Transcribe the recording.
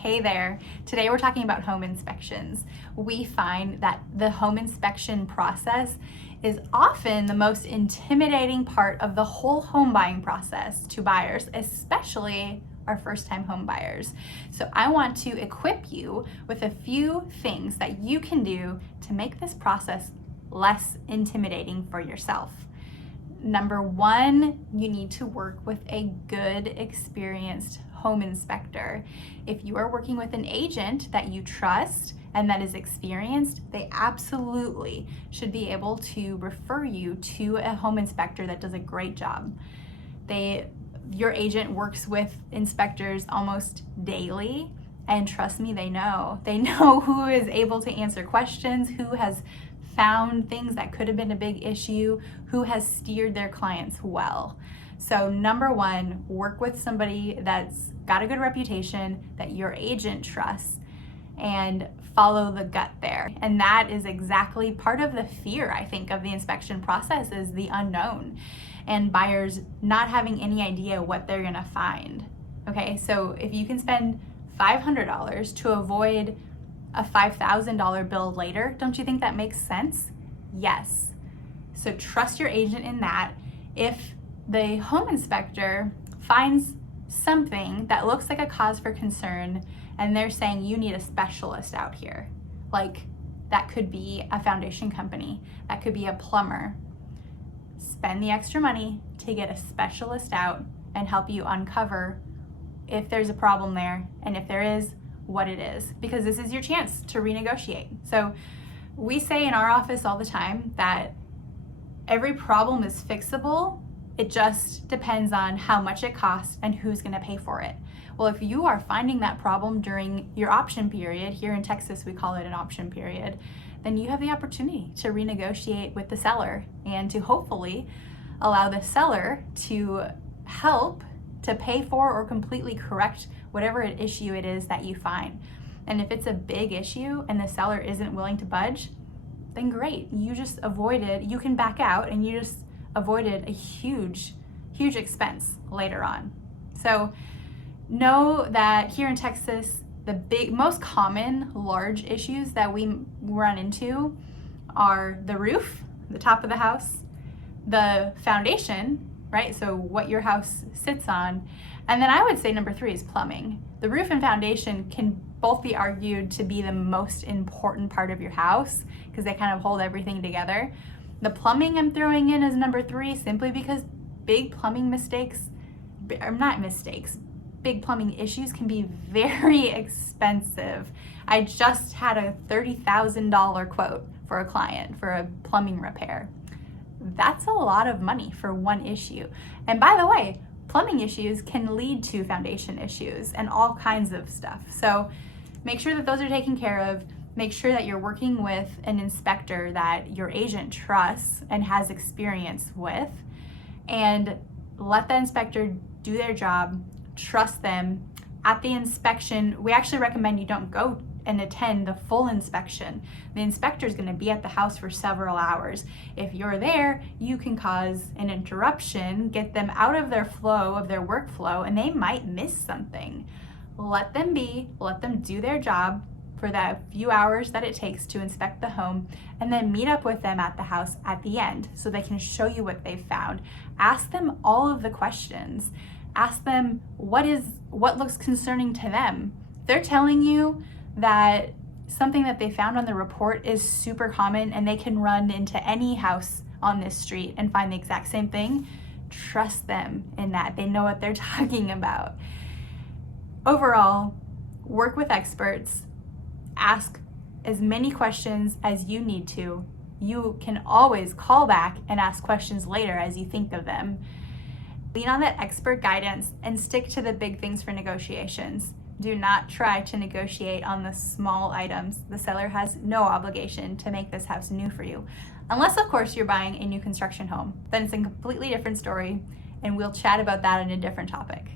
Hey there. Today we're talking about home inspections. We find that the home inspection process is often the most intimidating part of the whole home buying process to buyers, especially our first-time home buyers. So I want to equip you with a few things that you can do to make this process less intimidating for yourself. Number one, you need to work with a good, experienced home inspector. If you are working with an agent that you trust and that is experienced, they absolutely should be able to refer you to a home inspector that does a great job. Your agent works with inspectors almost daily, and trust me, they know who is able to answer questions, who has found things that could have been a big issue, who has steered their clients well. So number one, work with somebody that's got a good reputation, that your agent trusts, and follow the gut there. And that is exactly part of the fear, I think, of the inspection process, is the unknown and buyers not having any idea what they're gonna find. Okay, so if you can spend $500 to avoid a $5,000 bill later, don't you think that makes sense? Yes. So trust your agent in that. If the home inspector finds something that looks like a cause for concern and they're saying you need a specialist out here, like that could be a foundation company, that could be a plumber, spend the extra money to get a specialist out and help you uncover if there's a problem there, and if there is, what it is, because this is your chance to renegotiate. So we say in our office all the time that every problem is fixable. It just depends on how much it costs and who's going to pay for it. Well, if you are finding that problem during your option period, here in Texas we call it an option period, then you have the opportunity to renegotiate with the seller and to hopefully allow the seller to help to pay for or completely correct whatever issue it is that you find. And if it's a big issue and the seller isn't willing to budge, then great. You can back out and you just avoided a huge expense later on. So know that here in Texas, the most common large issues that we run into are the roof, the top of the house, the foundation, right? So what your house sits on. And then I would say number three is plumbing. The roof and foundation can both be argued to be the most important part of your house because they kind of hold everything together. The plumbing I'm throwing in as number three simply because big plumbing big plumbing issues can be very expensive. I just had a $30,000 quote for a client for a plumbing repair. That's a lot of money for one issue. And by the way, plumbing issues can lead to foundation issues and all kinds of stuff. So make sure that those are taken care of. Make sure that you're working with an inspector that your agent trusts and has experience with, and let the inspector do their job. Trust them. At the inspection, we actually recommend you don't go and attend the full inspection. The inspector is going to be at the house for several hours. If you're there, you can cause an interruption, get them out of their flow, of their workflow, and they might miss something. Let them be, let them do their job for that few hours that it takes to inspect the home, and then meet up with them at the house at the end so they can show you what they've found. Ask them all of the questions. Ask them what looks concerning to them. They're telling you that something that they found on the report is super common and they can run into any house on this street and find the exact same thing. Trust them in that. They know what they're talking about. Overall, work with experts. Ask as many questions as you need to. You can always call back and ask questions later as you think of them. Lean on that expert guidance and stick to the big things for negotiations. Do not try to negotiate on the small items. The seller has no obligation to make this house new for you. Unless, of course, you're buying a new construction home. Then it's a completely different story, and we'll chat about that in a different topic.